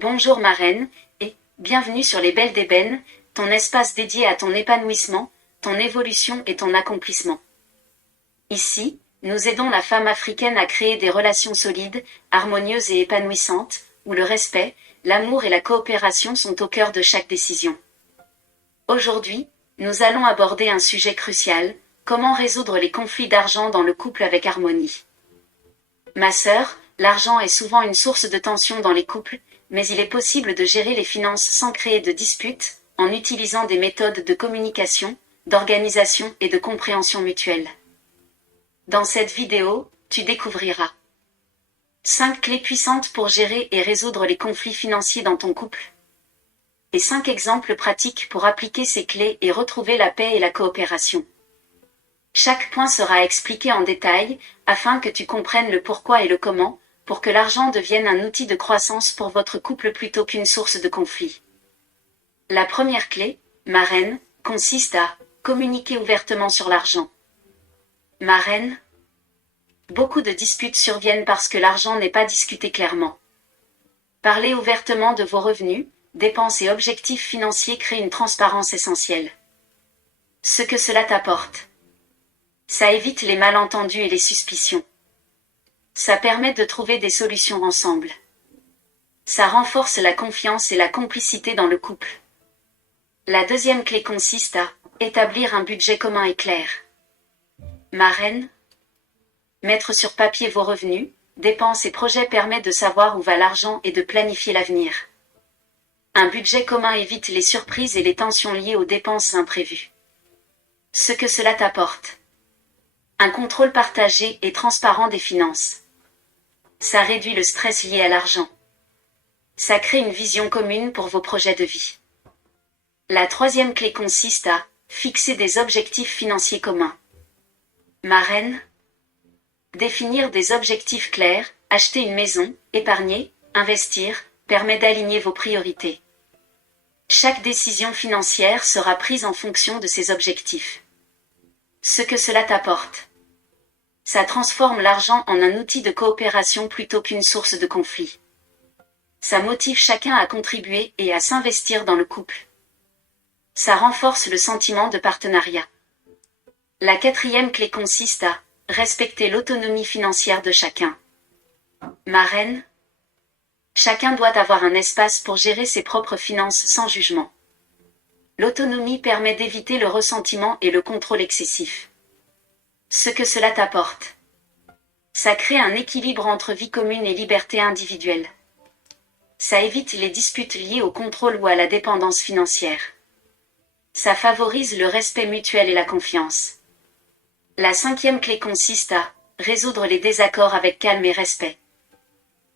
Bonjour ma reine, et bienvenue sur les Belles d'Ébène, ton espace dédié à ton épanouissement, ton évolution et ton accomplissement. Ici, nous aidons la femme africaine à créer des relations solides, harmonieuses et épanouissantes, où le respect, l'amour et la coopération sont au cœur de chaque décision. Aujourd'hui, nous allons aborder un sujet crucial, comment résoudre les conflits d'argent dans le couple avec harmonie. Ma sœur, l'argent est souvent une source de tension dans les couples, mais il est possible de gérer les finances sans créer de disputes, en utilisant des méthodes de communication, d'organisation et de compréhension mutuelle. Dans cette vidéo, tu découvriras 5 clés puissantes pour gérer et résoudre les conflits financiers dans ton couple, et 5 exemples pratiques pour appliquer ces clés et retrouver la paix et la coopération. Chaque point sera expliqué en détail, afin que tu comprennes le pourquoi et le comment, pour que l'argent devienne un outil de croissance pour votre couple plutôt qu'une source de conflit. La première clé, ma reine, consiste à communiquer ouvertement sur l'argent. Ma reine, beaucoup de disputes surviennent parce que l'argent n'est pas discuté clairement. Parler ouvertement de vos revenus, dépenses et objectifs financiers crée une transparence essentielle. Ce que cela t'apporte. Ça évite les malentendus et les suspicions. Ça permet de trouver des solutions ensemble. Ça renforce la confiance et la complicité dans le couple. La deuxième clé consiste à établir un budget commun et clair. Ma reine, mettre sur papier vos revenus, dépenses et projets permet de savoir où va l'argent et de planifier l'avenir. Un budget commun évite les surprises et les tensions liées aux dépenses imprévues. Ce que cela t'apporte. Un contrôle partagé et transparent des finances. Ça réduit le stress lié à l'argent. Ça crée une vision commune pour vos projets de vie. La troisième clé consiste à fixer des objectifs financiers communs. Ma reine, définir des objectifs clairs, acheter une maison, épargner, investir, permet d'aligner vos priorités. Chaque décision financière sera prise en fonction de ces objectifs. Ce que cela t'apporte. Ça transforme l'argent en un outil de coopération plutôt qu'une source de conflit. Ça motive chacun à contribuer et à s'investir dans le couple. Ça renforce le sentiment de partenariat. La quatrième clé consiste à respecter l'autonomie financière de chacun. Ma reine, chacun doit avoir un espace pour gérer ses propres finances sans jugement. L'autonomie permet d'éviter le ressentiment et le contrôle excessif. Ce que cela t'apporte. Ça crée un équilibre entre vie commune et liberté individuelle. Ça évite les disputes liées au contrôle ou à la dépendance financière. Ça favorise le respect mutuel et la confiance. La cinquième clé consiste à résoudre les désaccords avec calme et respect.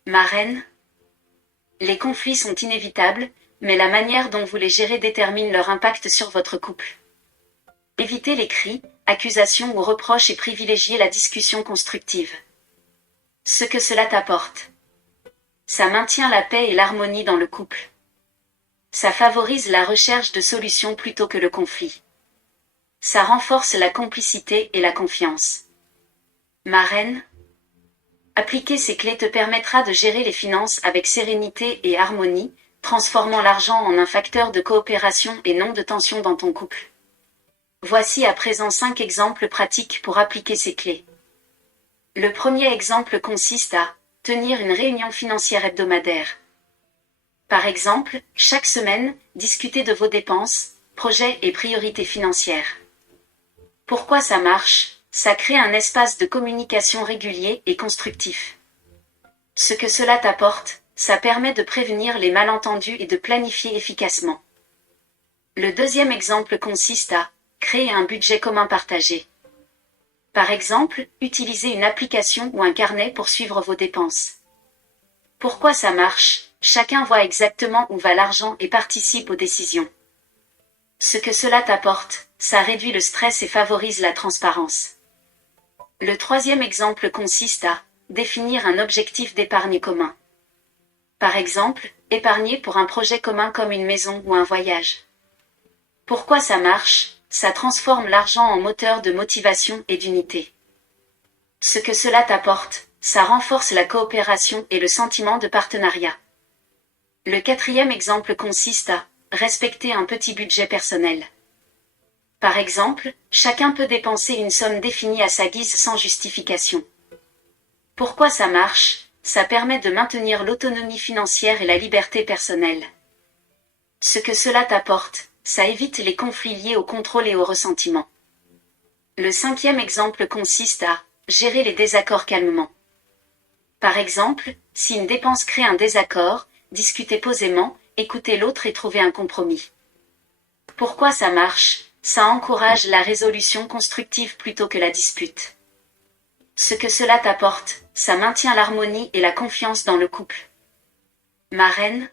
Ma reine, les conflits sont inévitables, mais la manière dont vous les gérez détermine leur impact sur votre couple. Évitez les cris, accusations ou reproches et privilégiez la discussion constructive. Ce que cela t'apporte. Ça maintient la paix et l'harmonie dans le couple. Ça favorise la recherche de solutions plutôt que le conflit. Ça renforce la complicité et la confiance. Ma reine, appliquer ces clés te permettra de gérer les finances avec sérénité et harmonie, transformant l'argent en un facteur de coopération et non de tension dans ton couple. Voici à présent 5 exemples pratiques pour appliquer ces clés. Le premier exemple consiste à tenir une réunion financière hebdomadaire. Par exemple, chaque semaine, discutez de vos dépenses, projets et priorités financières. Pourquoi ça marche? Ça crée un espace de communication régulier et constructif. Ce que cela t'apporte, ça permet de prévenir les malentendus et de planifier efficacement. Le deuxième exemple consiste à créer un budget commun partagé. Par exemple, utilisez une application ou un carnet pour suivre vos dépenses. Pourquoi ça marche? Chacun voit exactement où va l'argent et participe aux décisions. Ce que cela t'apporte, ça réduit le stress et favorise la transparence. Le troisième exemple consiste à définir un objectif d'épargne commun. Par exemple, épargner pour un projet commun comme une maison ou un voyage. Pourquoi ça marche? Ça transforme l'argent en moteur de motivation et d'unité. Ce que cela t'apporte, ça renforce la coopération et le sentiment de partenariat. Le quatrième exemple consiste à respecter un petit budget personnel. Par exemple, chacun peut dépenser une somme définie à sa guise sans justification. Pourquoi ça marche? Ça permet de maintenir l'autonomie financière et la liberté personnelle. Ce que cela t'apporte, ça évite les conflits liés au contrôle et au ressentiment. Le cinquième exemple consiste à gérer les désaccords calmement. Par exemple, si une dépense crée un désaccord, discutez posément, écoutez l'autre et trouvez un compromis. Pourquoi ça marche? Ça encourage la résolution constructive plutôt que la dispute. Ce que cela t'apporte, ça maintient l'harmonie et la confiance dans le couple. Marraine,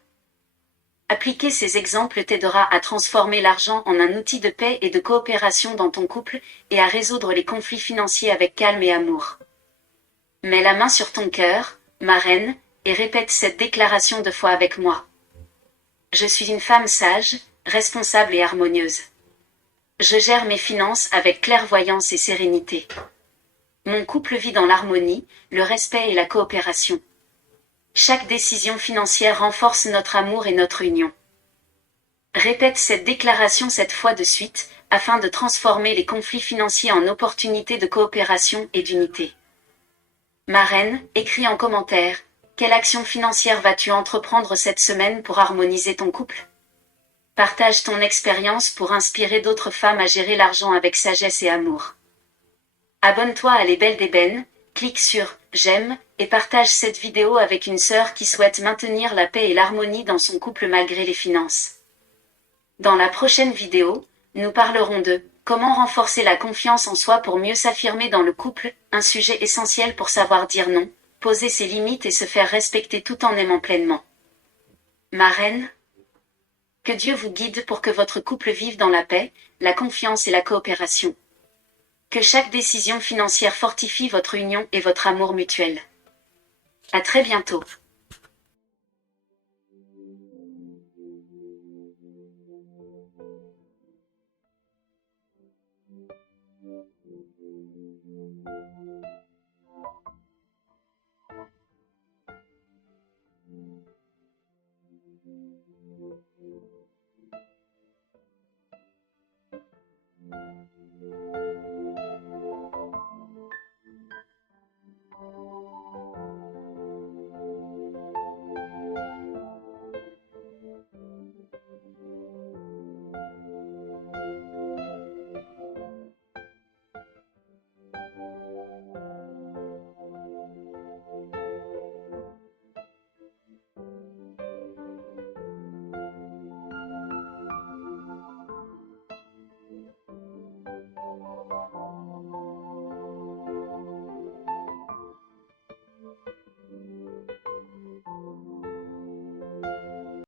appliquer ces exemples t'aidera à transformer l'argent en un outil de paix et de coopération dans ton couple, et à résoudre les conflits financiers avec calme et amour. Mets la main sur ton cœur, marraine, et répète cette déclaration 2 fois avec moi. Je suis une femme sage, responsable et harmonieuse. Je gère mes finances avec clairvoyance et sérénité. Mon couple vit dans l'harmonie, le respect et la coopération. Chaque décision financière renforce notre amour et notre union. Répète cette déclaration 7 fois de suite, afin de transformer les conflits financiers en opportunités de coopération et d'unité. Marraine, écris en commentaire, quelle action financière vas-tu entreprendre cette semaine pour harmoniser ton couple? Partage ton expérience pour inspirer d'autres femmes à gérer l'argent avec sagesse et amour. Abonne-toi à Les Belles d'Ébène, clique sur « J'aime » et partage cette vidéo avec une sœur qui souhaite maintenir la paix et l'harmonie dans son couple malgré les finances. Dans la prochaine vidéo, nous parlerons de « Comment renforcer la confiance en soi pour mieux s'affirmer dans le couple », un sujet essentiel pour savoir dire non, poser ses limites et se faire respecter tout en aimant pleinement. Marraine, que Dieu vous guide pour que votre couple vive dans la paix, la confiance et la coopération. Que chaque décision financière fortifie votre union et votre amour mutuel. À très bientôt.